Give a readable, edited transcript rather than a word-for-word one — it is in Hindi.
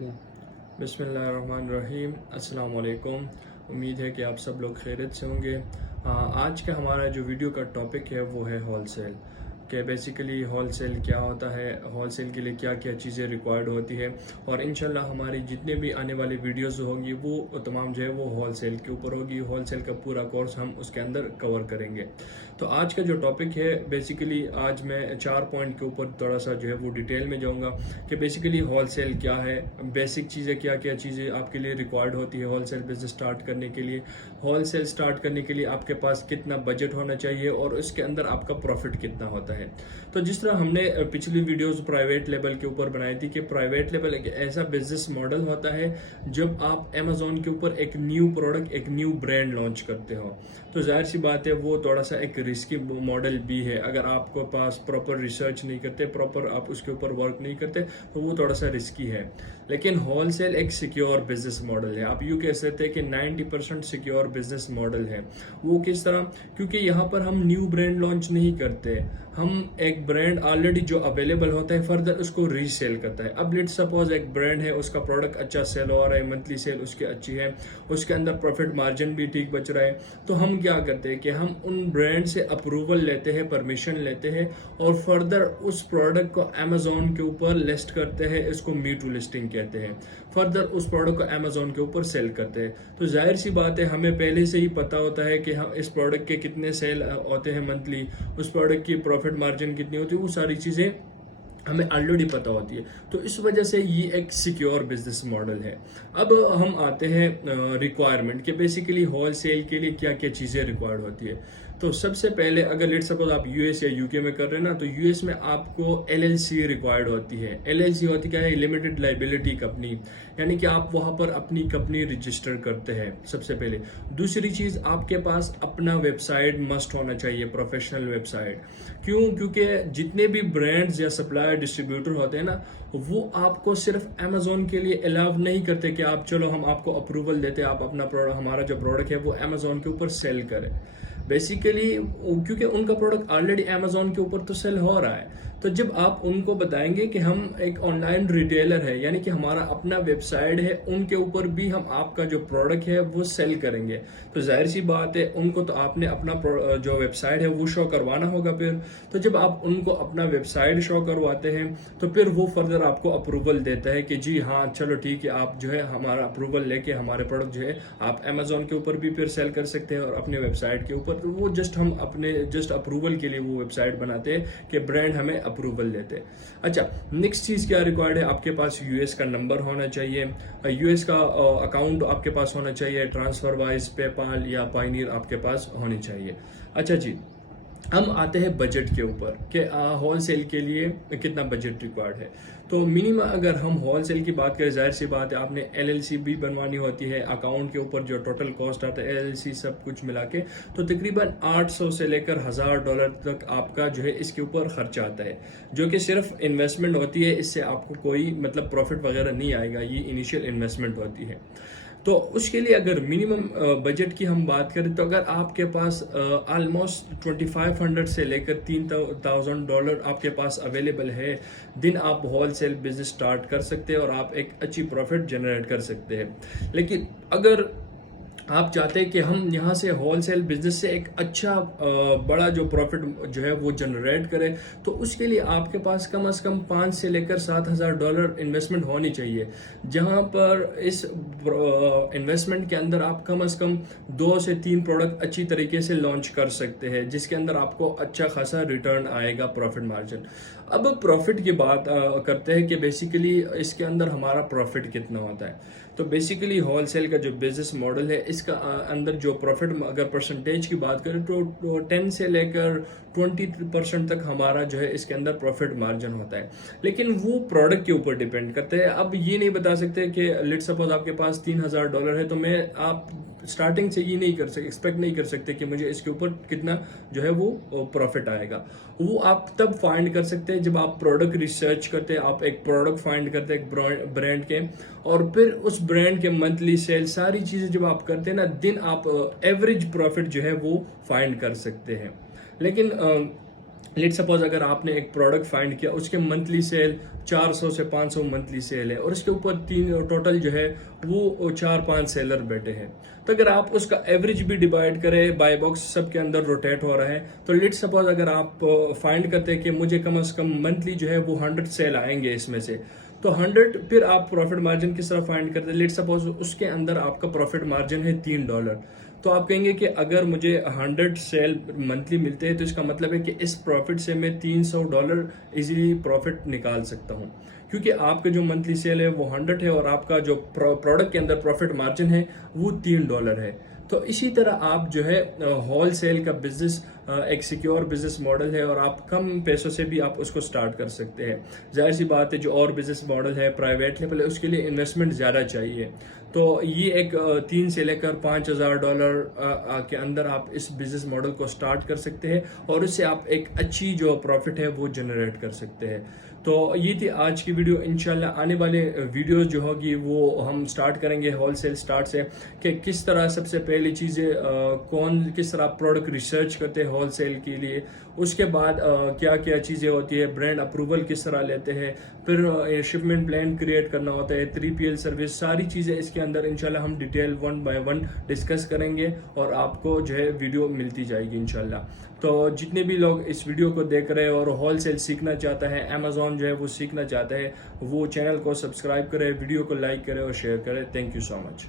ले। बिस्मिल्लाहिर्रहमानिर्रहीम। अस्सलाम वालेकुम। उम्मीद है कि आप सब लोग खैरियत से होंगे। आज का हमारा जो वीडियो का टॉपिक है वो है होलसेल कि बेसिकली होलसेल क्या होता है, होलसेल के लिए क्या क्या चीज़ें रिक्वायर्ड होती है, और इंशाल्लाह हमारी जितने भी आने वाली वीडियोस होंगी वो तमाम जो है वो होलसेल के ऊपर होगी। होलसेल का पूरा कोर्स हम उसके अंदर कवर करेंगे। तो आज का जो टॉपिक है बेसिकली आज मैं 4 पॉइंट के ऊपर थोड़ा सा जो है वो डिटेल में जाऊंगा कि बेसिकली होलसेल क्या है, बेसिक चीज़ें क्या क्या चीज़ें आपके लिए रिक्वायर्ड होती है होलसेल बिजनेस स्टार्ट करने के लिए। होलसेल स्टार्ट करने के लिए आपके पास कितना बजट होना चाहिए और उसके अंदर आपका प्रॉफिट कितना होता है। तो जिस तरह हमने पिछली वीडियोस प्राइवेट लेवल के ऊपर बनाई थी कि प्राइवेट लेवल एक ऐसा बिजनेस मॉडल होता है जब आप अमेजोन के ऊपर एक न्यू प्रोडक्ट, एक न्यू ब्रांड लॉन्च करते हो। तो जाहिर सी बात है वो थोड़ा सा एक रिस्की मॉडल भी है। अगर आपके पास प्रॉपर रिसर्च नहीं करते, प्रॉपर आप उसके ऊपर वर्क नहीं करते, तो वो थोड़ा सा रिस्की है। लेकिन होलसेल एक सिक्योर बिजनेस मॉडल है। आप यूँ कह सकते हैं कि 90% सिक्योर बिजनेस मॉडल है। वो किस तरह? क्योंकि यहाँ पर हम न्यू ब्रांड लॉन्च नहीं करते, हम एक ब्रांड ऑलरेडी जो अवेलेबल होता है फर्दर उसको रीसेल करता है। अब लेट्स सपोज एक ब्रांड है, उसका प्रोडक्ट अच्छा सेल हो रहा है, मंथली सेल उसकी अच्छी है, उसके अंदर प्रॉफिट मार्जिन भी ठीक बच रहा है, तो हम क्या करते हैं कि हम उन ब्रांड से अप्रूवल लेते हैं, परमिशन लेते हैं और फर्दर उस प्रोडक्ट को अमेजोन के ऊपर लिस्ट करते हैं। इसको मी टू लिस्टिंग कहते हैं। फर्दर उस प्रोडक्ट को अमेजोन के ऊपर सेल करते हैं। तो जाहिर सी बात है हमें पहले से ही पता होता है कि हम इस प्रोडक्ट के कितने सेल होते हैं मंथली, उस प्रोडक्ट की प्रॉफिट मार्जिन कितनी होती है, वो सारी चीज़ें हमें ऑलरेडी पता होती है। तो इस वजह से ये एक सिक्योर बिजनेस मॉडल है। अब हम आते हैं रिक्वायरमेंट कि बेसिकली होलसेल के लिए क्या क्या चीज़ें रिक्वायर्ड होती है। तो सबसे पहले अगर लेट सपोज आप यूएस या यूके में कर रहे हैं ना, तो यूएस में आपको एलएलसी रिक्वायर्ड होती है। एलएलसी होती क्या है? लिमिटेड लाइबिलिटी कंपनी, यानी कि आप वहाँ पर अपनी कंपनी रजिस्टर करते हैं सबसे पहले। दूसरी चीज़, आपके पास अपना वेबसाइट मस्ट होना चाहिए, प्रोफेशनल वेबसाइट। क्यों? क्योंकि जितने भी ब्रांड्स या सप्लायर डिस्ट्रीब्यूटर होते हैं ना, वो आपको सिर्फ अमेजोन के लिए अलाउ नहीं करते कि आप चलो हम आपको अप्रूवल देते हैं, आप अपना प्रोडक्ट, हमारा जो प्रोडक्ट है वो अमेजोन के ऊपर सेल करें। बेसिकली क्योंकि उनका प्रोडक्ट ऑलरेडी अमेजोन के ऊपर तो सेल हो रहा है। तो जब आप उनको बताएंगे कि हम एक ऑनलाइन रिटेलर है, यानी कि हमारा अपना वेबसाइट है, उनके ऊपर भी हम आपका जो प्रोडक्ट है वो सेल करेंगे, तो जाहिर सी बात है उनको तो आपने अपना जो वेबसाइट है वो शो करवाना होगा। फिर तो जब आप उनको अपना वेबसाइट शो करवाते हैं तो फिर वो फर्दर आपको अप्रूवल देता है कि जी हाँ चलो ठीक है, आप जो है हमारा अप्रूवल लेके हमारे प्रोडक्ट जो है आप अमेजोन के ऊपर भी फिर सेल कर सकते हैं और अपने वेबसाइट के ऊपर। तो वो जस्ट हम अपने जस्ट अप्रूवल के लिए वो वेबसाइट बनाते हैं कि ब्रांड हमें अप्रूवल देते हैं। अच्छा, नेक्स्ट चीज़ क्या रिक्वायर्ड है? आपके पास यूएस का नंबर होना चाहिए, यूएस का अकाउंट आपके पास होना चाहिए, ट्रांसफर वाइज पेपाल या पायनियर आपके पास होनी चाहिए। अच्छा जी, हम आते हैं बजट के ऊपर कि होलसेल के लिए कितना बजट रिक्वायर्ड है। तो मिनिमम अगर हम होलसेल की बात करें, जाहिर सी बात है आपने एलएलसी भी बनवानी होती है, अकाउंट के ऊपर जो टोटल कॉस्ट आता है एलएलसी सब कुछ मिला के, तो तकरीबन 800 से लेकर $1000 तक आपका जो है इसके ऊपर खर्चा आता है, जो कि सिर्फ इन्वेस्टमेंट होती है। इससे आपको कोई मतलब प्रॉफिट वगैरह नहीं आएगा, ये इनिशियल इन्वेस्टमेंट होती है। तो उसके लिए अगर मिनिमम बजट की हम बात करें तो अगर आपके पास ऑलमोस्ट 2500 से लेकर $3000 आपके पास अवेलेबल है, दिन आप होलसेल बिजनेस स्टार्ट कर सकते हैं और आप एक अच्छी प्रॉफिट जनरेट कर सकते हैं। लेकिन अगर आप चाहते हैं कि हम यहाँ से होलसेल बिजनेस से एक अच्छा बड़ा जो प्रॉफिट जो है वो जनरेट करें, तो उसके लिए आपके पास कम से कम 5 से लेकर $7000 इन्वेस्टमेंट होनी चाहिए, जहाँ पर इस इन्वेस्टमेंट के अंदर आप कम से कम 2 से 3 प्रोडक्ट अच्छी तरीके से लॉन्च कर सकते हैं, जिसके अंदर आपको अच्छा खासा रिटर्न आएगा, प्रॉफिट मार्जिन। अब प्रॉफिट की बात करते हैं कि बेसिकली इसके अंदर हमारा प्रॉफिट कितना होता है। तो बेसिकली होलसेल का जो बिजनेस मॉडल है इसका अंदर जो प्रॉफिट अगर परसेंटेज की बात करें तो 10 से लेकर 20% तक हमारा जो है इसके अंदर प्रॉफिट मार्जिन होता है। लेकिन वो प्रोडक्ट के ऊपर डिपेंड करते हैं। अब ये नहीं बता सकते कि लेट सपोज आपके पास $3000 है, तो मैं आप स्टार्टिंग से ये नहीं कर सकते, एक्सपेक्ट नहीं कर सकते कि मुझे इसके ऊपर कितना जो है वो प्रॉफिट आएगा। वो आप तब फाइंड कर सकते हैं जब आप प्रोडक्ट रिसर्च करते हैं, आप एक प्रोडक्ट फाइंड करते हैं एक ब्रांड के, और फिर उस ब्रांड के मंथली सेल सारी चीजें जब आप करते हैं ना, दिन आप एवरेज प्रॉफिट जो है वो फाइंड कर सकते हैं। लेकिन लेट सपोज अगर आपने एक प्रोडक्ट फाइंड किया, उसके मंथली सेल 400 से 500 मंथली सेल है और उसके ऊपर तीन टोटल जो है वो 4-5 सेलर बैठे हैं, तो अगर आप उसका एवरेज भी डिवाइड करें, बाय बॉक्स सबके अंदर रोटेट हो रहा है, तो लेट सपोज अगर आप फाइंड करते हैं कि मुझे कम से कम मंथली जो है वो 100 सेल आएंगे इसमें से, तो 100 फिर आप प्रॉफिट मार्जिन किस तरह फाइंड करते हैं। लेट सपोज उसके अंदर आपका प्रॉफिट मार्जिन है $3, तो आप कहेंगे कि अगर मुझे 100 सेल मंथली मिलते हैं तो इसका मतलब है कि इस प्रॉफिट से मैं $300 इजीली प्रॉफिट निकाल सकता हूं, क्योंकि आपका जो मंथली सेल है वो 100 है और आपका जो प्रोडक्ट के अंदर प्रॉफिट मार्जिन है वो $3 है। तो इसी तरह आप जो है होल सेल का बिजनेस एक सिक्योर बिजनेस मॉडल है और आप कम पैसों से भी आप उसको स्टार्ट कर सकते हैं। जाहिर सी बात है, जो और बिजनेस मॉडल है प्राइवेट लेवल है उसके लिए इन्वेस्टमेंट ज़्यादा चाहिए। तो ये एक 3 से लेकर $5,000 के अंदर आप इस बिजनेस मॉडल को स्टार्ट कर सकते हैं और उससे आप एक अच्छी जो प्रॉफिट है वो जनरेट कर सकते हैं। तो ये थी आज की वीडियो। इंशाल्लाह आने वाले वीडियोस जो होगी वो हम स्टार्ट करेंगे होलसेल स्टार्ट से, कि किस तरह सबसे पहली चीज़ें किस तरह प्रोडक्ट रिसर्च करते हैं होलसेल के लिए, उसके बाद क्या क्या चीज़ें होती है, ब्रांड अप्रूवल किस तरह लेते हैं, फिर शिपमेंट प्लान क्रिएट करना होता है, 3PL सर्विस, सारी चीज़ें इसके अंदर इंशाल्लाह हम डिटेल 1 बाय 1 डिस्कस करेंगे और आपको जो है वीडियो मिलती जाएगी इंशाल्लाह। तो जितने भी लोग इस वीडियो को देख रहे हैं और होलसेल सीखना चाहता है, अमेजोन जो है वो सीखना चाहता है, वो चैनल को सब्सक्राइब करें, वीडियो को लाइक करें और शेयर करें। Thank you so much.